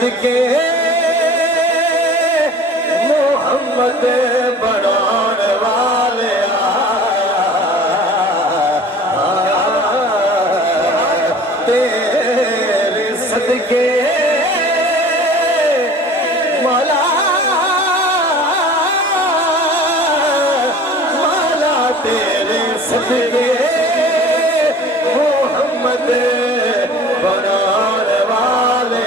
صدقے محمد بڑھان والے تیرے صدقے مولا مولا تیرے صدقے محمد بڑھان والے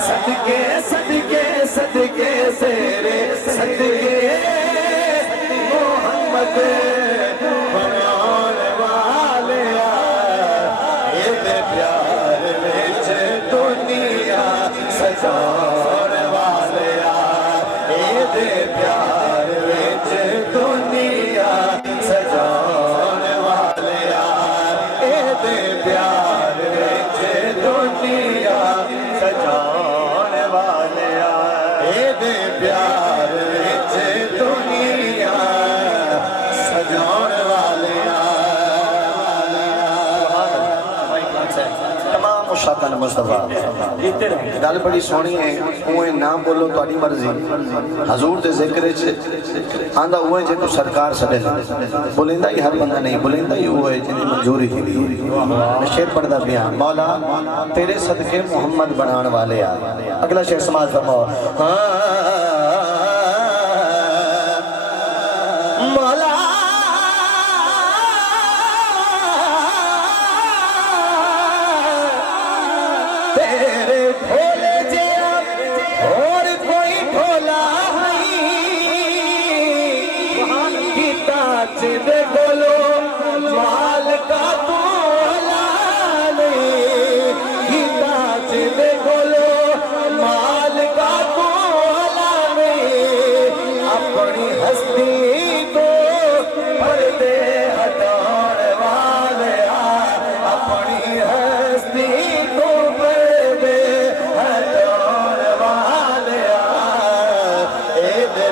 صدقے صدقے صدقے سیرے صدقے محمد بڑھان والے پیار وچ دنیا سجاؤن والے پیار وچ دنیا سجاؤن والے پیار وچ دنیا سجاؤن پیار وچ دنیا سجاؤن والے تمام مشاقہ مصطفیٰ گل بڑی سونی ہے اوہ نہ بولو تو مرضی حضور دے ذکر آندہ اوہ جے تو سرکار سڑے بولندہ ہی ہر بندہ نہیں بولندہ ہی اوہ جنہی منظوری تھی میں شیر پڑھدا بیان مولا تیرے صدقے محمد بنان والے اگلا شیر سماعت فرماؤ مولا تیرے بھولے جیا اور کوئی بھولا گیتا چندے بولو مال کا بولا نہیں گیتا چندے بولو مال کا بولا نہیں اپنی ہستی کو پردے ہٹان والے اپنی ہستی کو پردے ہٹان والے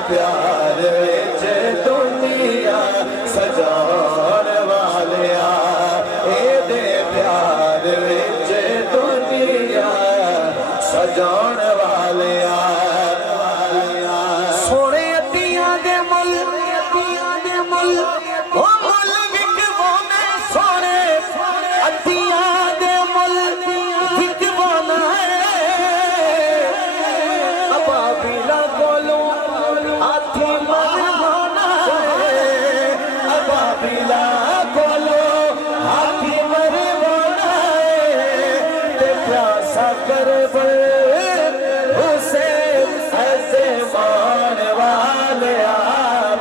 پیار وچ دنیا سجاؤن والے پیار وچ دنیا سجاؤن والے سونے اتیاں دے مل او مل وکو میں سونے اتیاں دے مل وکو میں ابابیلا کولوں ہاتھی مروانا ہے ابابیلا کولوں ہاتھی مروانا ہے تے پیاسا کربل حسین زمان والے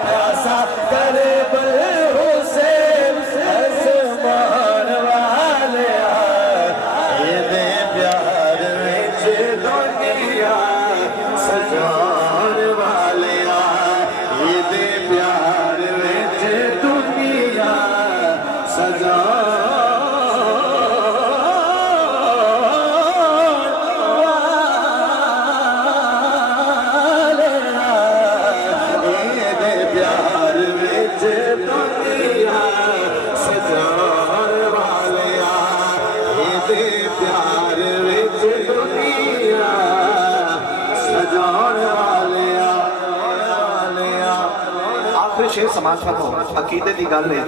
پیاسا کربل حسین زمان والے پیار وچ دنیا سجاؤن والے پیار وچ دنیا سجاؤن پیار وچ دنیا سجاؤن والے پیار وچ دنیا سجاؤن والے آخری شیر سماعت فرماؤ عقیدے دی گل ہے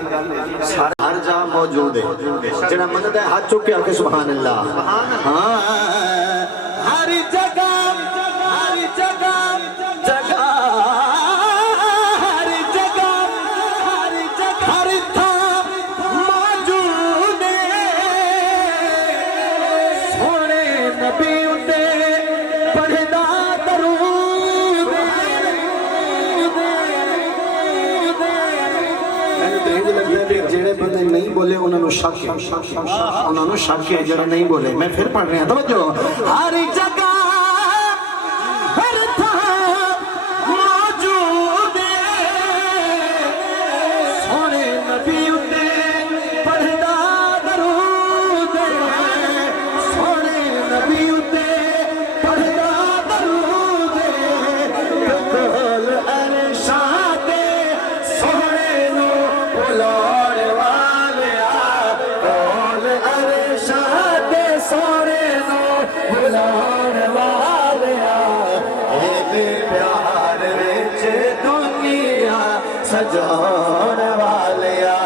ہر جا موجود ہے جڑا مدد ہے ہاتھ چک کے آکے سبحان اللہ ہر جگہ جگہ ہر جگہ ہر تھا موجود سونے نبی اندے پڑھدا درود جڑے بندے نہیں بولے انہوں نے شک ہے جڑے نہیں بولے میں پھر پڑھ رہے ہیں توجہ ہر جگہ سجان والیا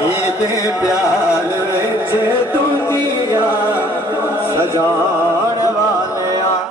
عید پیار وچ